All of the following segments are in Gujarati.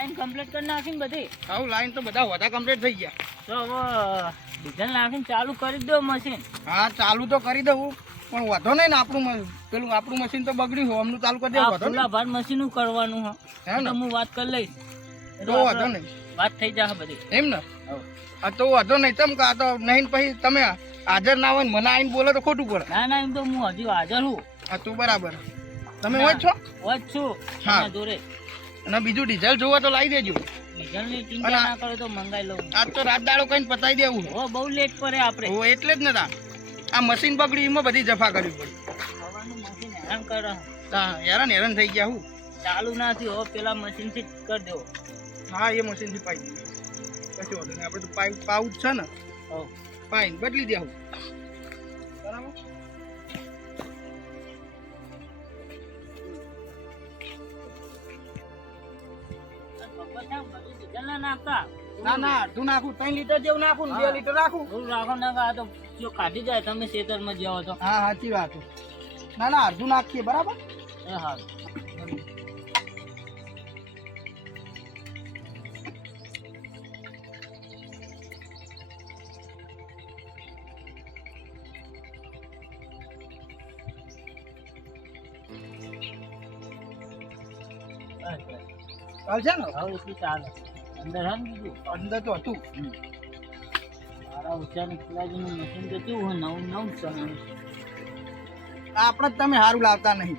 લાઈન કમ્પ્લીટ કરી નાખી ને બધી. આવું લાઈન તો બધા વધા કમ્પ્લીટ થઈ ગયા. તો હવે ડીઝલ નાખીને ચાલુ કરી દો મશીન હા ચાલુ તો કરી દઉં. પણ વધો નહીં ને આપણું પેલું આપણું મશીન તો બગડ્યું હોય અમનું ચાલુ કરી દેવું વધો ફૂલા ભાર મશીન કરવાનું હે. હે ને? હું વાત કરી લઈશ. તો વધો નહીં. વાત થઈ જશે બધી. એમ ને. હા તો વધો નહીં. તમ કા તો નહીં પછી તમે હાજર ના હોય ને મને આવીને બોલો તો ખોટું પડે. ના ના એમ તો હું હજી હાજર છું હા તું બરાબર. તમે હોય છો? હોય છું. હા. જોડે. અને બીજું ડીઝલ જોવા તો લાવી દેજો. ડીઝલની ચિંતા આ- ના કરો તો મંગાઈ લઉં. આજ તો રાત દાડો કઈ પતાવી દેવું. હો બહુ લેટ પડે આપણે. ઓ એટલે જ ને તા. આ મશીન પકડી એમાં બધી જફા કરવી પડી. હેરાન કરે. હેરાન હેરાન થઈ ગયા હું. ચાલુ ના થયું પેલા મશીનથી જ કરી દેવો હા એ મશીનથી પાઈ કશું વાંધો નહીં આપણે તો પાઉચ છે ને. પાઈને બદલી દેવું બરાબર? બધું નાખતા. ના ના અડધું નાખું ત્રણ લીટર જેવું નાખું બે. લીટર રાખું. થોડું રાખો ના આ તો જો કાઢી જાય તમે ખેતરમાં જાઓ તો. હા સાચી વાત ના ના અડધું નાખીએ બરાબર? એ હા. ચાલશે ને? હવે ચાલે. અંદર હા અંદર તો હતું. મારા ઉચ્ચારણ ખીલાજીનું મશીન તો કેવું હોય નવું નવું જ આપણે તમે સારું લાવતા નહીં.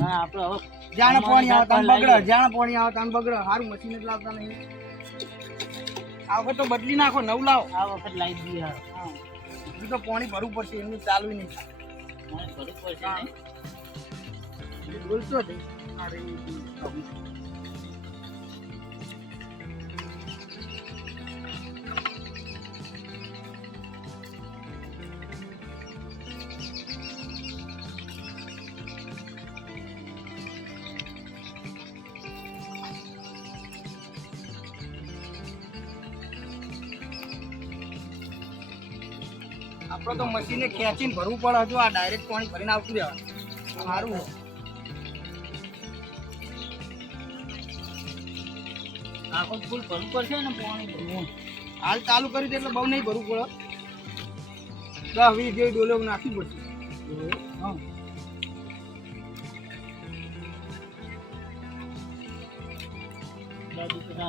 હા આપણે હવે જાણે પાણી આવતા બગડે જાણે પાણી આવતા બગડ. સારું મશીન જ લાવતા નહીં. આ વખત તો બદલી નાખો નવું લાવો. આ વખત લાવી દઈએ હા. હજુ તો પાણી ભરવું પડશે એમની ચાલુ નહીં. ભરવું પડશે બોલતો જ આપણે તો મશીને ખેંચીને ભરવું પડે, હજુ આ ડાયરેક્ટ પાણી ભરીને આવતું રહેવાનું. સારું આખો ફૂલ ભરવું પડશે ને પાણી હાલ ચાલુ કરી દે એટલે બહુ નહીં ભરવું પડે. દસ, વીસ જેવી ડોલો નાખવી પડશે. હા.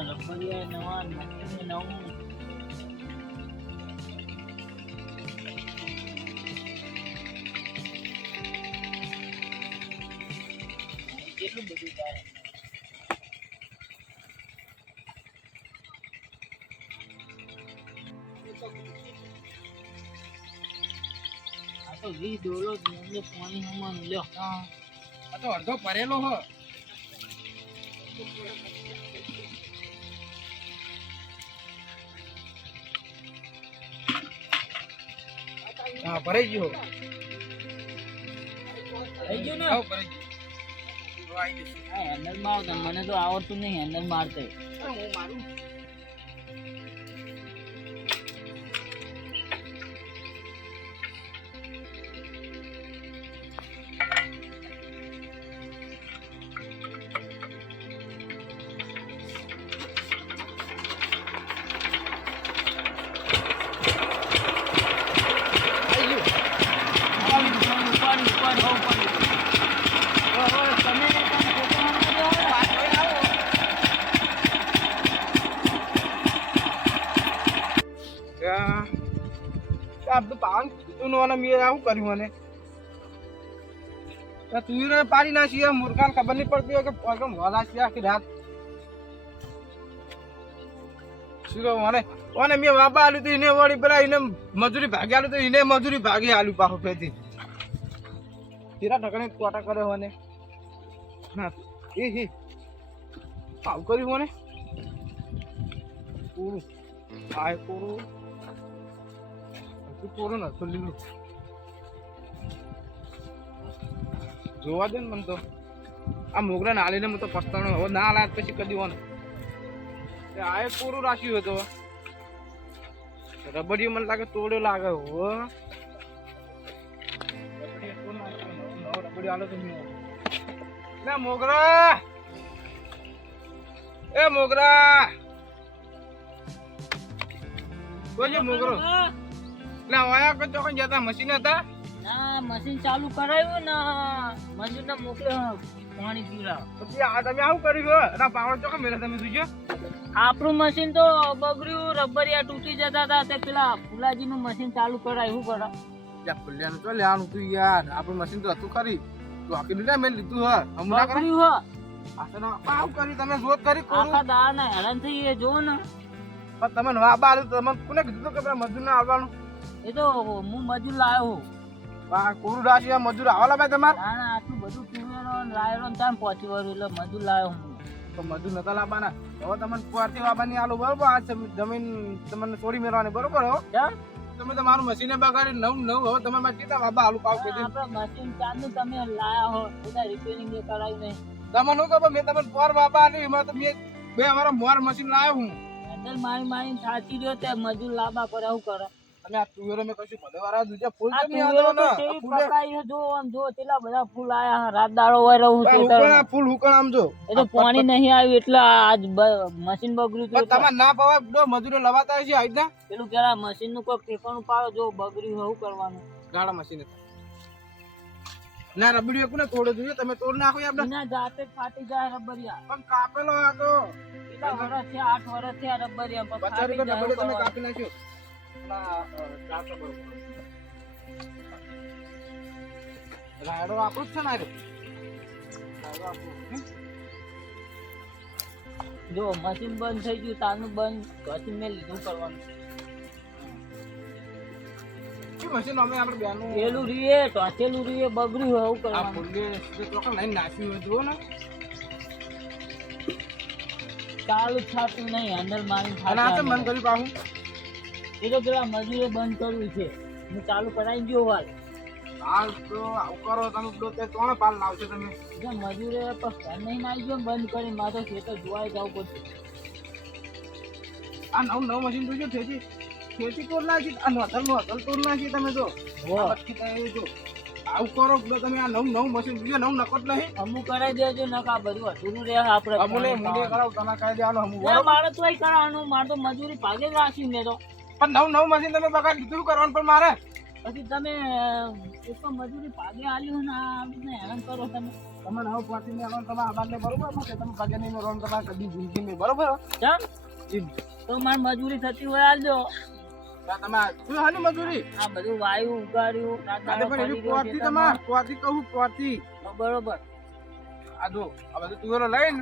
રખડિયા નવા નવું કેટલું બધું થાય? આ તો વીસ ડોલો જ પાણી હમણાં હા. આ તો અડધો ભરેલો હો. હા ભરાઈ ગયો. થઈ ગયો ને? ભરાઈ ગયો. આવી જશે. હેન્ડલ મારતા મને તો આવડતું નહીં હેન્ડલ મારતે હું મારું કર્યું મને. ત્યાં તું ને પાડી નાખી, એમ મૂર્ખાને ખબર નહીં પડતી હોય કે પગમ વાલા છે આખી રાત. શું કહું મને અને મેં વાપા આલ્યું તો એને વળી પેલા એને મજૂરી ભાગી આલ્યું તો એને મજૂરી ભાગી આલ્યું પાછું ફેરથી. તેરા ઠકણે કોટા કરે મને ના. એ હે આવું કર્યું મને પૂરું. આ પૂરું. પૂરું જોવા દે ને મને તો. આ મોગરા નાલીને મને તો પસ્તાણો. હવે ના લાયા પછી કદી હોને આ એક પૂરું રાખ્યું હતું રબડિયું મને લાગે તોડ્યો લાગે હો. આલો તો લે મોગરા! એ મોગરા! કોઈ મોગરો. એટલે વાયા કોઈ ચોકન જતા મશીન હતા? ના મશીન ચાલુ કરાયું ને. મજૂર ને મોકલ્યો પાણી પીવડાવ. પછી આ તમે આવું કર્યું હો એના પાવડ ચોકન મેળે તમે જોજો આપણું મશીન તો બગડ્યું રબરિયા તૂટી જતા હતા. તે પેલા ફુલાજી નું મશીન ચાલુ કરાયું કરા યા પુલ્યાનું તો લેવાનું તું યાર. આપણું મશીન તો હતું ખરી. તું આખી લીધા મેં લીધું હ. હમણાં કરે? બગડ્યું હો. કર્યું તમે જોત કરી કોરું આખા દાડા હેરાન થઈ એ જો ને. પણ તમે વાબા તમને કોને કીધું કે મજૂર ના આવવાનું? એ તો હું મજૂર લાવ્યો આ કોરું રાશિ મજૂર આવાલા ભાઈ તમારે? ના ના આટલું બધું તુવેરો ને લાયરો ને ત્યાં પહોંચી વળ્યું એટલે મજૂર લાવ્યો હું. તો મજૂર નતા લાવવાના. હવે તમને પાર્ટી વાબાની આલો બરોબર આ જમીન તમને છોડી મેળવાની બરોબર હો? તમે તમારું મશીને બગાડી નવ નવ હવે તમે મારે કેટલા બાબા આલુ પાવ કે મશીન ચાલુ તમે લાયા હો બધા રિપેરિંગ એ કરાવ્યું નહીં. તમને શું કહો મેં તમને પોર બાબા આલી એમાં તો મેં બે અમારા મોર મશીન લાવ્યો હું. હેન્ડલ મારી મારી થાચી રહ્યો તે મજૂર લાવવા પર શું કરે. અને આ તુવેરો મેં કશું ભલે દૂજા ફૂલ કેમ નહીં આવતો ને જો આમ જો તેલા બધા ફૂલ આયા રાત દાડો હોય રહું છું છે આ ફૂલ હુકણ આમ જો. એ તો પાણી નહીં આવ્યું એટલે આજ મશીન બગડ્યું તો તમે ના પાવા દો મજૂરો લવાતા છે આજ ના પેલું કેરા મશીનનું કોક ઠેકાણું પાડો જો બગડ્યું હોય કરવાનું? ગાડા મશીન ના રબડી એકને તોડે જોઈએ? તમે તોડ નાખો આપણે ના જાતે ફાટી જાય રબરિયા પણ કાપેલો આ તો. કેટલા વર્ષ છે આઠ વર્ષ થયા રબરિયા પણ રૂપિયા જાય તમે કાપી નાખ્યો. રાયડો આપણું જ છે ને? જો મશીન બંધ થઈ ગયું તાનું બંધ. મશીન મેં લીધું કરવાનું. મશીન અમે આપણે બેનું પેલું રીએ ટોચેલું રીએ બગડ્યું હોય આ કરવાનું. ફૂલે ચોખા લઈને નાખ્યું હોય જુઓ ને. ચાલુ થતું નહીં અંદર મારી અને આ તો મન કર્યું પાછું? એ તો પેલા મજૂરે બંધ કરવું છે. હું ચાલુ કરાવી ગયો વાર હાલ તો આવું કરો તમે પેલો તે પાલ લાવશો તમે? એટલે મજૂરે પણ નહીં આવી ગયો બંધ કરી મારે તો ખેતર જોવાય જવું પડશે. આ નવું નવું મશીન જોજો ખેતી ખેતી નાખી આ નોધલ તોડ નાખી તમે જો. જો આવું કરો તમે આ નવું નવું મશીન બીજો નવું નકટ નહીં. અમુક કરાવી દેજો નક આ બધું અધૂરું રહે આપણે. અમુને મુને કરાવ તમે એ બરોબર? મારે તોય કરવાનું મારે તો મજૂરી ભાગે જ રાખી મેં તો પણ નવું નવું મશીન તમે બગાડ દીધું કરવાનું પણ મારે. પછી તમે એક તો મજૂરી ભાગે આલ્યું ને આ રીતના હેરાન કરો તમે. તમે નવું પાછી ને આલો તમે આબાદ ને બરોબર છે? તમે પગે નહીં રોન તમારે કદી જિંદગી નહીં બરોબર? કેમ? તો મારે મજૂરી થતી હોય આલજો. તમારે શું હાની મજૂરી? આ બધું વાયુ ઉગાડ્યું પણ પોતી તમારે? પોતી કહું પોતી બરોબર. આ જો આ બધું તુવેરો લઈને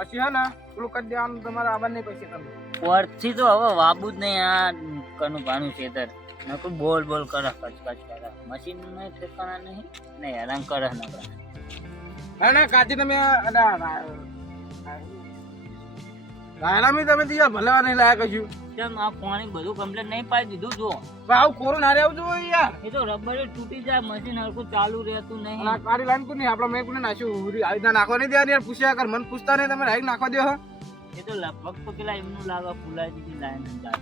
પછી હે ને પેલું કરી દેવાનું તમારે નહીં પછી તમે વર્ષથી તો હવે વાબુ જ નહીં આ કનું પાનું ખેતર નકું બોલ બોલ કરે કચ કચ કરે. મશીન ને ઠેકાણા નહીં? ને હેરાન કરે કર. ના ના કાજી તમે રાયણામી તમે ત્યાં ભલેવા નહીં લાયા કશું. કેમ આ પાણી બધું કમ્પ્લેટ નહીં પાડી દીધું જો પણ આવું કોરું ના રહેવું જોઈએ યાર. એ તો રબર તૂટી જાય મશીન હરખું ચાલુ રહેતું નહીં. આ કાઢી લાઈન નહીં આપણે મેં કોને નાખ્યું? આવી રીતના નાખવા નહીં દેવાની યાર પૂછ્યા કર મન પૂછતા નહીં તમે રાઈક નાખવા દો એ તો લગભગ તો પેલા એમનું લાગે દીધી લાઈન જાય.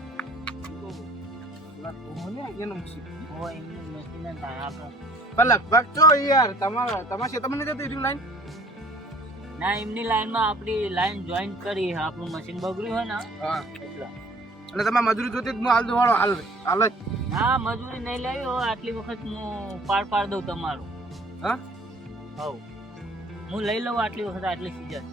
પણ લગભગ છો યાર તમારા તમારા ક્ષેત્રમાં નહીં જતી લાઈન ના એમની લાઈનમાં આપણી લાઈન જોઈન કરી આપણું મશીન બગડ્યું હોય ને. હા એટલે. અને તમારે મજૂરી જોતી હું હાલ દો વાળો હાલ હાલ ના મજૂરી નહીં લેવી હોય આટલી વખત હું પાર પાડ દઉં તમારું. હા? હવ. હું લઈ લઉં આટલી વખત આટલી સીઝન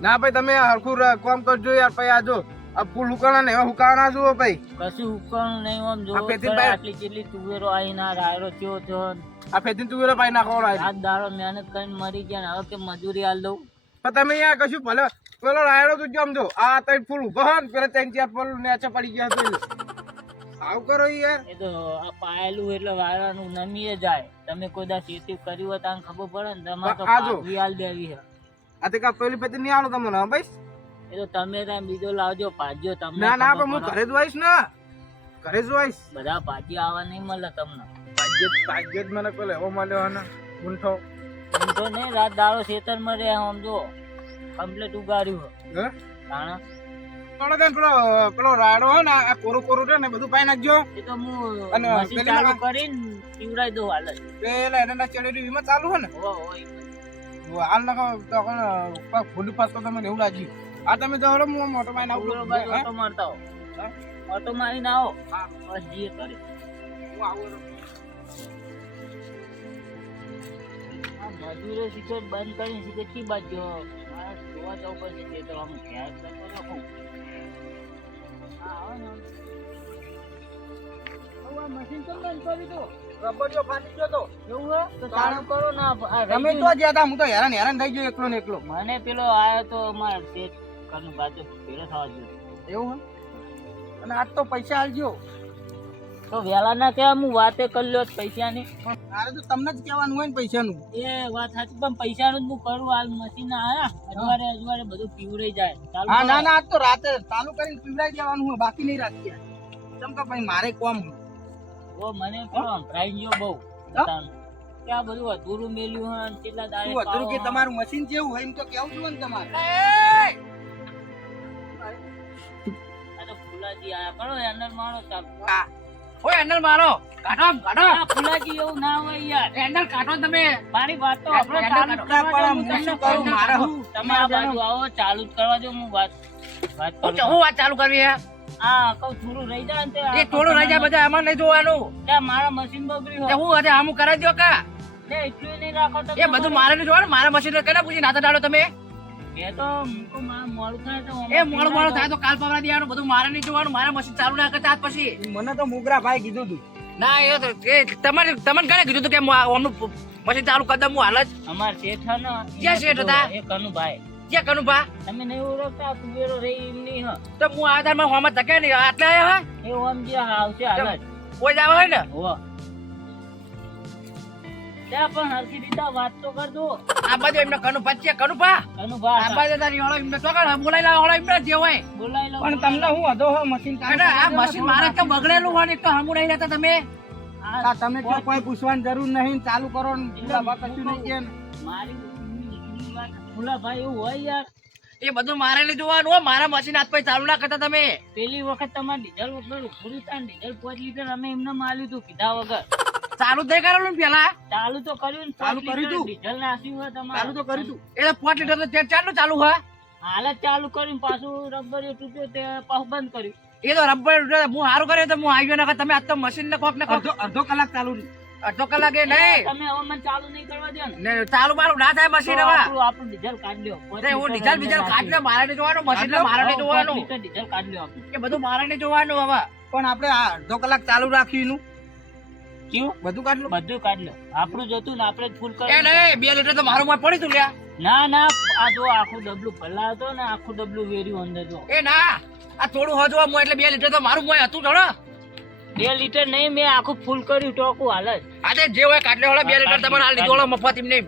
ના ભાઈ તમે હરખું કામ કરજો યાર પછી આ જો આ ફૂલ હુકાણા ને એવા હુકાણા જુઓ ભાઈ. કશું હુકાણું નહીં આમ જો આટલી જેટલી તુવેરો આવી ના રાયરો થયો થયો આ ફેથી તુવેરો વેલો પાઈ નાખવાનો આવી દાડો મહેનત કરીને મરી ગયા ને હવે કે મજૂરી આલ દઉં. પણ તમે અહીંયા કશું ભલે પેલો રાયડો તું જમ જો આ તઈ ફૂલ ઊભો હો ને પેલા ત્રણ ચાર ફૂલ નેચે પડી ગયા તો આવું કરો યાર. એ તો આ પાયેલું એટલે વાયરાનું નમીએ જાય. તમે કોઈ દા ખેતી કરી હોય તો ખબર પડે ને તમારે તો આ જો. પાકી આલ દેવી હે આ તે કા પેલી પેતી નહીં આલો તમને હા ભાઈ. એ તો તમે ત્યાં બીજો લાવજો ભાજ્યો તમને ના ના પણ હું ઘરે જ વાઈશ ને. ઘરે જ વાઈશ બધા ભાજી આવા નહીં મળે તમને. તાજે તાજે જ મને પેલો એવો મળ્યો હે ને ગુંઠો. તો નહીં રાત દાડો ખેતરમાં રહે આમ જો કમ્પ્લીટ ઉગાડ્યું હે. તાણા. પેલો તને પેલો પેલો રાડો હે ને આ કોરું કોરું રે ને બધું પાઈ નાખજો. એ તો હું અને મશીન ચાલુ માં- કરીને પીવડાવી દઉં હાલ પેલા એના ચડેલી વીમા ચાલુ હે ને? હો, હો. હાલ નાખો તો ફૂલી પાસ તો તમને એવું લાગ્યું. આ તમે તો હવે હું મોટો ઉભરો આવું બાજુ ઓટો મારતા હો? ઓટો મારીને આવો. હા. બસ જીએ કરે. હું આવું મજૂરો સીધો બંધ કરીને સીધો કી બાજુ જોવા જવું પડશે તે તો આમ ઘેર તો રાખું મશીન બંધ કરી દો રબડીઓ ફાટી ગયો તો. એવું હે? તો ચાલુ કરો ના આ તો જ્યાં હું તો હેરાન હેરાન થઈ ગયો એકલો ને એકલો. મને પેલો આયો તો માર શેઠ કનું બાજુ ભેળો થવા જોઈએ એવું હે? અને આજ તો પૈસા આલજો. તો વેલા ના કહેવા હું વાતે કરી લ્યો પૈસાની. મારે તો તમને જ કહેવાનું હોય ને પૈસાનું. એ વાત સાચી પણ પૈસાનું જ હું કરું હાલ મશીન આયા. અજવારે અજવારે બધું પીવરાઈ જાય. હા ના ના આજ તો રાતે ચાલુ કરીને પીવરાઈ દેવાનું હોય બાકી નહીં રાખી ચમ કે ભાઈ મારે કોમ ઓ મને પેલો સંભળાઈ ગયો બહુ. કે આ બધું અધૂરું મેલ્યું હોય ને કેટલા દાડે શું હતું કે તમારું મશીન જેવું હોય એમ તો કેવું છું ને તમારે. આ તો ફૂલાજી આયા. કરો એનર માણો ચાલ ઓય હેન્ડલ મારો. કાઢો કાઢો. ફુલાજી એવું ના હોય યાર. હેન્ડલ કાઢો તમે. મારી વાત તો આપણો ચાલુ કરવા દો, હું શું કરું? મારે. કહું. તમે આ બાજુ આવો ચાલુ જ કરવા દો હું વાત વાત કરું. હું વાત ચાલુ કરવી હે? આ કહું થોડું રહી જાય ને એ થોડું રહી જાય બધા એમાં નહીં જોવાનું. મારા મશીન બગડ્યું હોય. હું આમું કરાવી દો કા? એ બધું મારે નહીં જોવાનું મારા મશીન કને પૂછી નાતા ડાળો તમે? એ તો મોડું થાય તો એ મોડું મોડું થાય તો કાલ પવરા દેવાનું બધું મારે નહીં જોવાનું મારા મશીન ચાલુ ના કરતા પછી. મને તો મુગરા ભાઈ કીધું તું. ના એ તો એ તમને કને કીધું તું કે ઓમનું મશીન ચાલુ કદમ હું હાલ જ. અમાર શેઠ ને ક્યાં શેઠ હતા? એ કનુભાઈ ક્યાં કનું તમે નહીં ઓળખતા તુવેરો રહી એમની હ. તો હું આ તારમાં હોમાં ધકે નહીં આટલા આયા હા? એ ઓમ જે આવશે હાલ જ. કોઈ જાવ હોય ને? ત્યાં પણ હરખી રીતે વાત તો કર દો આ બાજુ એમને કનું છે કનું ભા આ બાજુ તારી હળો એમને તો કાઢ બોલાઈ લાવો હળો એમને જે હોય બોલાઈ લો પણ તમને હું હતો હો મશીન ચાલુ આ મશીન મારે તો બગડેલું હોય ને તો હમું નહીં તમે. આ તમે કયો કોઈ પૂછવાની જરૂર નહીં ચાલુ કરો ને કશું નહીં કે ને. મારી એવું હોય યાર. એ બધું મારે નહીં જોવાનું હોય મારા મશીન હાથ પછી ચાલુ ના કરતા તમે. પેલી વખત તમારે ડીઝલ વગર ઉભું હતા ડીઝલ પાંચ લીટર અમે એમને માલ્યું હતું કીધા વગર. ચાલુ જ નહીં કરેલું ને પેલા? ચાલુ તો કર્યું ચાલુ કર્યું તું? ડીઝલ નાખ્યું હોય તમારે. ચાલુ તો કર્યું તું. એટલે પાંચ લીટર તો તે ચાલુ ચાલુ હોય? હાલ જ ચાલુ કર્યું પાછું રબર તૂટ્યો તે પાછું બંધ કર્યું. એ તો રબર હું સારું કર્યું તો હું આવ્યો ના તમે આજ તો મશીન ને કોક ને કોક અડધો અડધો કલાક ચાલુ. અડધો કલાકે નહીં. તમે હવે મને ચાલુ નહીં કરવા દો ને. ને ચાલુ મારું ના થાય મશીન હવે. આપણું આપણું ડીઝલ કાઢ લ્યો. અરે હું ડીઝલ બીજલ અંદર કાઢ લે મારે નહીં જોવાનું મશીન ને મારે નહીં જોવાનું. ડીઝલ કાઢ લ્યો આપણે. એ બધું મારે નહીં જોવાનું હવે. પણ આપણે આ અડધો કલાક ચાલુ રાખ્યું એનું. કેવું બધું કાઢલું બધું કાઢી આપણું જતું ને આપણે જ ફૂલ એ કરી બે લીટર તો મારું માં પડી તું લ્યા. ના ના આ જો આખું ડબલું ભલા હતો ને આખું ડબલું વેર્યું અંદર જો. એ ના આ થોડું હજુ મો એટલે બે લીટર તો મારું મોય હતું થોડો બે લીટર નહીં મેં આખું ફૂલ કર્યું ટોકું હાલ જ. આજે જે હોય કાટલે વાળા બે લીટર તમારે હાલ લીધો મફત એમ નહીં.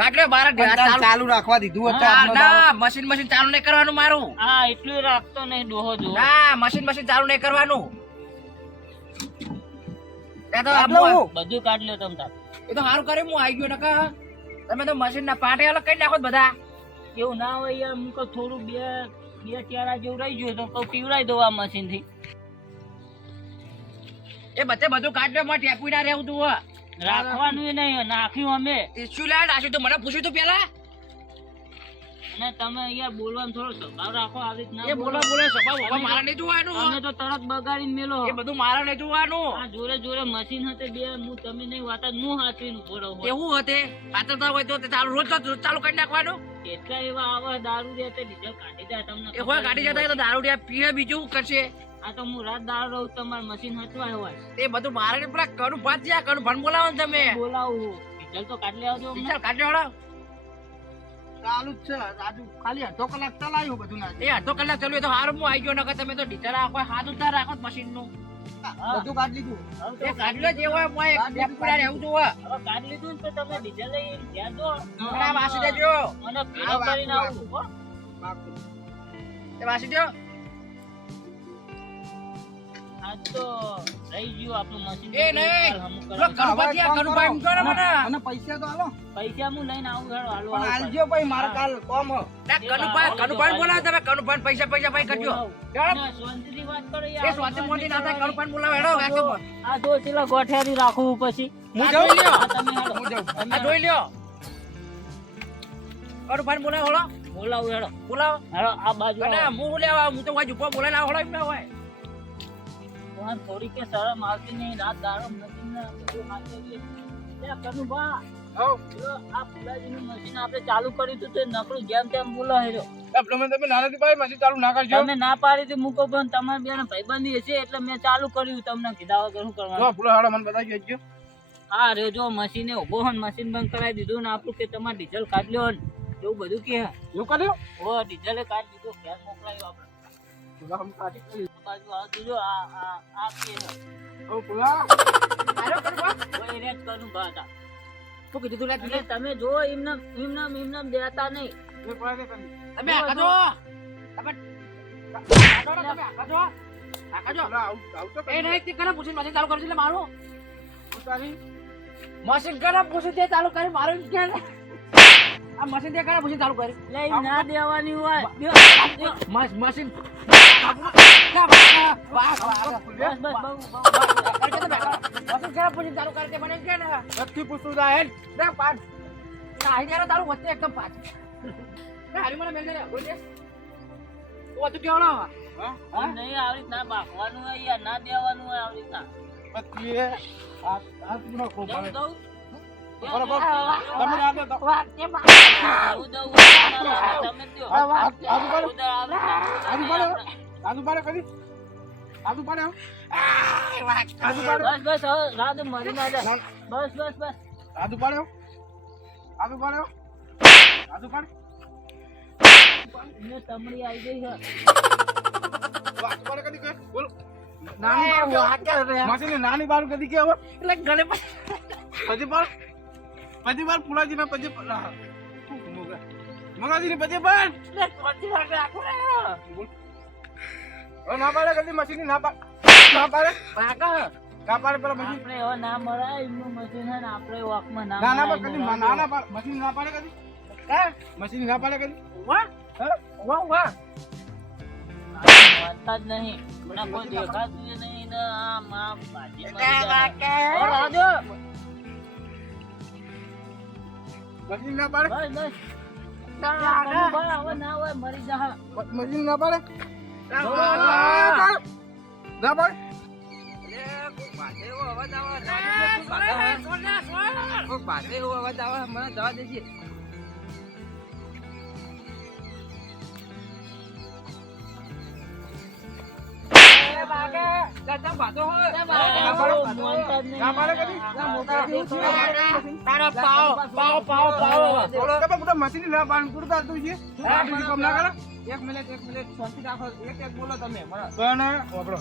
કાટલે બાર ચાલુ. ચાલુ રાખવા દીધું હતું ના મશીન મશીન ચાલુ નહીં કરવાનું મારું. હા એટલું રાખતો નહીં ડોહો જો. ના મશીન મશીન ચાલુ નહીં કરવાનું. એ તો આટલું બધું કાઢી લ્યો તમ તાર. એ તો સારું કર્યું હું આવી ગયો નકા તમે તો મશીન ના પાટે અલગ કરી નાખો બધા. એવું ના હોય યાર હું કહું થોડું બે બે ચારા જેવું રહી ગયું તો કહું પીવડાવી દો આ મશીનથી. એ બધે બધું કાઢ્યો માં ટેપી ના રહેવું તું. રાખવાનું નહીં નાખ્યું અમે. એ લાડ આશું તું મને પૂછ્યું તું પેલા? અને તમે યાર બોલવાનું થોડો સ્વભાવ રાખો આવી રીતના એ બોલો બોલો. સભા બોલો મારે નહીં જોવાનું હો. તો તરત બગાડીને મેલો. એ બધું મારે નહીં જોવાનું. આ જોડે જોડે મશીન હતે બે હું તમે નહીં વાત હું હાથવીને ઊભો રહું એવું હતે પાતળતા હોય તો ચાલુ રોજ ચાલુ કરી નાખવાનું. એટલા એવા આવા દારૂ તે ડીઝલ કાઢી જાય તમને એ હોય ગાડી જતા તો દારૂ પીએ બીજું કરશે? આ તો હું રાત દારૂ રહું તમારે મશીન હચવાય હોય. એ બધું મારે પેલા કરું ભાત જ્યાં કનું ભણ બોલાવો તમે. બોલાવું ડીઝલ તો કાઢી લેવા દો કાઢી ચાલુ જ છે આજુ ખાલી અડધો કલાક ચલાવ્યું બધું ના. એ અડધો કલાક ચાલ્યું તો હારું હું આવી ગયો નકર તમે તો ડીઝલ રાખો હાથ ઉતાર રાખો મશીનનું બધું કાઢી લીધું. એ કાઢી લો જે હોય મોય ટેપ પૂરા રહેવું જોવે હવે કાઢી લીધું તો તમે ડીઝલ લઈ ધ્યાન દો આ વાસી દેજો કરીને આવું પાકું. વાસી આજ તો રહી ગયું આપણું મશીન એ નહીં. હમું પેલો કરાવી. કનું ભાત જ્યાં કનું ભાઈ એમ કરો મને. અને પૈસા તો આલો. પૈસા હું લઈને આવું હેડો હાલો પણ આલજો ભાઈ મારે કાલ કોમ ના કનુભાઈ કનુભાઈ બોલાવો તમે કનુભાઈ પૈસા પૈસા ભાઈ કરજો. શાંતિથી વાત કરો યાર. એ સ્વાતિ મોતી ના થાય કનુભાઈ બોલાવો. હેડો આ જો રાખવું પછી. હું જોઈ લ્યો. તમે હેડો. હું જાઉં. આ જોઈ લ્યો. કનુભાઈ બોલાવો હેડો. બોલાવ હેડો. બોલાવો. હેડો આ બાજુ હું લેવા હું તો બાજુ ઉપર બોલાય લાવો એમ ના હોય. તમારે થોડી કે શરમ આવતી નહીં રાત દાડો મશીન ને બધું. આ ફુલાજીનું મશીન આપણે ચાલુ કર્યું હતું તે નકરું જેમ તેમ બોલો હેરો તમે તમે નાનાથી ભાઈ મશીન ચાલુ ના કરજો. તમે ના પાડી હતી મૂકો પણ તમારે બેન ભાઈબંધી હશે એટલે મેં ચાલુ કર્યું તમને કીધા વગર શું કરવાનું. પૂરો હાડો મને બતાવી દેજો હા રે જો મશીને ઊભો હન મશીન બંધ કરાવી દીધું ને આપણું કે તમારે ડીઝલ કાઢ લ્યો ને. એવું બધું કે. એવું કર્યું ઓ ડીઝલે કાઢી દીધું ગેસ મોકલાયું આપણે. બાજુ આ દીધો આ આ આ કે હઉ, પૂરા આયો કરવા કોઈ રેટ કરું ભાતા શું કીધું તું એટલે તમે જો એમને એમને એમને દેતા નહીં તમે આકાજો તમે આવું- તો એ નહીં તે કને પૂછીને મશીન ચાલુ કરી એટલે મારું. મશીન કને પૂછી તે ચાલુ કરી મારું કે આ મશીન તે કને પૂછી ચાલુ કરી એટલે ના દેવાની હોય મશીન ના, વાહ, વાહ, વાહ. બસ બસ બહુ બહુ કરી કે તમે મશીન કને પૂછીને ચાલુ કરી તે મને એમ કે ને નથી પૂછતું તા હેડ. બે પાંચ ના તારું વચ્ચે એકદમ પાંચ હારી મને મેલ દે બોલ ઓ તું કેવડો હા? નહીં આવી રીતના બાફવાનું હોય યાર ના દેવાનું હોય આવી રીતના પછી આ- આ પૂરો ખૂબ કેમ બરોબર. તમે ના રીતના આજુ પાડો. આજુ પાડો કરી. આજુ પાડો. આજુ પાડો. બસ બસ હવે રાધે મરી ના જાય બસ બસ બસ આજુ પાડો. આજુ પાડો. આજુ પાડો. ને તમડી આવી ગઈ છે આજુ પાડો કરી કે. બોલ. નાની નાની બાર બાર વાત કરે રે. માસીની નાની બાર કદી કે હવે એટલે ગળે પર પછી બાર પછી બાર ફુલાજીને પછી હા. મંગાજીને પછી બાર એટલે ના પાડે કદી મશીનની ના પાડે ના પાડે? પાકા? ના પાડે પેલા મશીન આપણે હવે ના મરાય એમનું મશીન છે ને આપણે વોકમાં ના ના ના મરાય કદી એનું ના ના પાડે મશીન ના પાડે કદી? હે? મશીન ના પાડે કદી? વાહ હા? વાહ વાહ આપણે જ નહીં. મને કોઈ દેખાતું જ નહીં ને મશીન ના પાડે? બસ બસ. ના હોય મરી જા મશીન ના પાડે? વાહ. ના પાડે ના પાડે કદી તારો પાવ પાવ પાવ પાવ બધા મશીન ના પાડે પૂરું ચાલતું છે કામ ના કરે એક મિનિટ એક મિનિટ શાંતિ રાખો એક એક બોલો તમે પણ વાપરો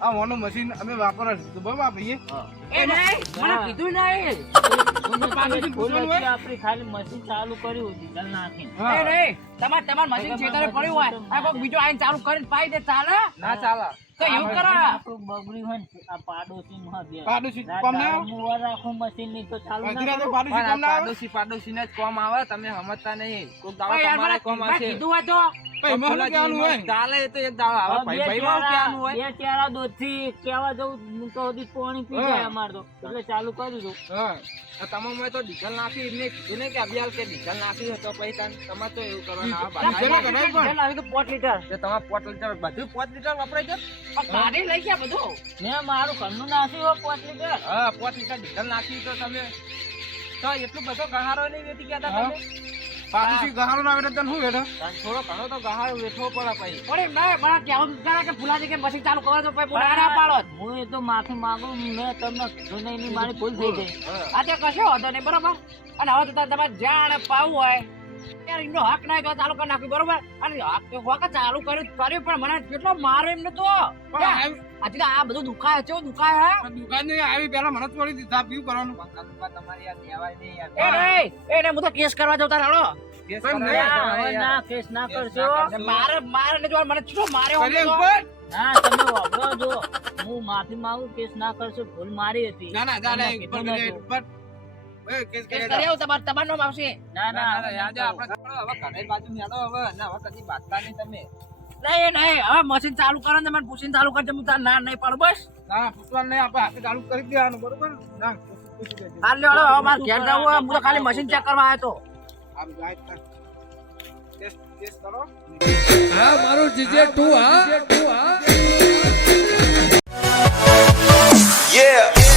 આ મોનું મશીન અમે વાપરવા દીધું બરાબર આપીએ એ નહીં મને કીધું નહીં. પાછળથી પૂછવાનું હોય? આપણી ખાલી મશીન ચાલુ કર્યું ડીઝલ નાખીને. એ નહીં. તમાર તમાર મશીન છેતરે પડ્યું હોય. આ કોક બીજો આઈને ચાલુ કરીને પાઈ દે ચાલે? ના ચાલે. તો એવું કરો. આપણું બગડ્યું હોય ને આ પાડોશીમાં બે. પાડોશી ના મશીન તો ચાલુ ના તો પાડોશી કામ ના પાડોશી પાડોશી ને જ કોમ આવે તમે સમજતા નહીં. કોક તમારે કોમ આવશે કીધું હોય તો. ભાઈ એમાં શું કહેવાનું હોય? ચાલે એ તો એક દાડો ભાઈ બે ચારા- કહેવાનું હોય? બે ચારા દૂધથી કહેવા જવું તો હજી પાણી પી જાય અમારે તો. એટલે ચાલુ કર્યું હતું હા. તમે તો ડીઝલ નાખી એમને કીધું કે અભિયાલ કે ડીઝલ નાખી તો પછી તને તમારે તો એવું કરવાનું આવે. તો પાંચ લીટર. તમારે પોટ લીટર બધું પોત લીટર વપરાય છે? પણ લઈ ગયા બધું? મેં મારું ઘરનું નાખ્યું પાંચ લીટર. હા પોટ લીટર ડીઝલ નાખી તો તમે તો એટલું બધો ગહારો નહીં વેચી ગયા તમે? ના તને શું થોડો ઘણો તો પડે પછી. પણ ના મને કહેવું કરે કે ફુલાજી કે મશીન ચાલુ કરવા તો પછી બોલા ના પાડો. હું એ તો માફી માંગુ મેં તમને કીધું નહીં મારી ભૂલ થઈ ગઈ. આ તે કશો હતો નહીં બરોબર? અને હવે તો તારે તમારે જ્યાં પાવું હોય ત્યારે એમનો હક ના ગયો ચાલુ કરી નાખ્યું બરોબર? અને હક તો હક ચાલુ કર્યું કર્યું પણ મને કેટલો મારો એમને તો આજે આ બધું દુખાય છે દુખાય હે? દુકાન ને આવી પેલા મને છોડી દીધા પીવું કરવાનું? પંખા દુકાન તમારી આ દેવાય નહીં યાર. એ નહીં એ નહીં હું તો કેસ કરવા જતા હાલો. કેસ ના, તો હવે યાર. ના કેસ ના કરશો મારે મારે ને જો મને શું માર્યો કરીએ હતો? તમે વાપરો જો. હું માફી માંગુ કેસ ના કરશો ભૂલ મારી હતી. ના ના દાદા તમને ઉપર કીધું ઉપર એ કેસ કેસ કરીએ કરી આવું તમારે નામ આવશે. ના ના, હવે ઘરે બાજુ હેડો હવે ના હવે કદી બાંધતા નહીં તમે. નહીં નહીં હવે મશીન ચાલુ કરો ને મને પૂછીને ચાલુ કરજે હું તાર ના નહીં પાડું બસ. ના પૂછવાનું નહીં આપણે હાથે ચાલુ કરી દેવાનું બરોબર? ના. હાલ લ્યો હવે મારે ઘેર જવું હોય હું તો ખાલી મશીન ચેક કરવા આવ્યો તો. આમ જાય કરો. હા મારું જીજે ટુ હા. Yeah.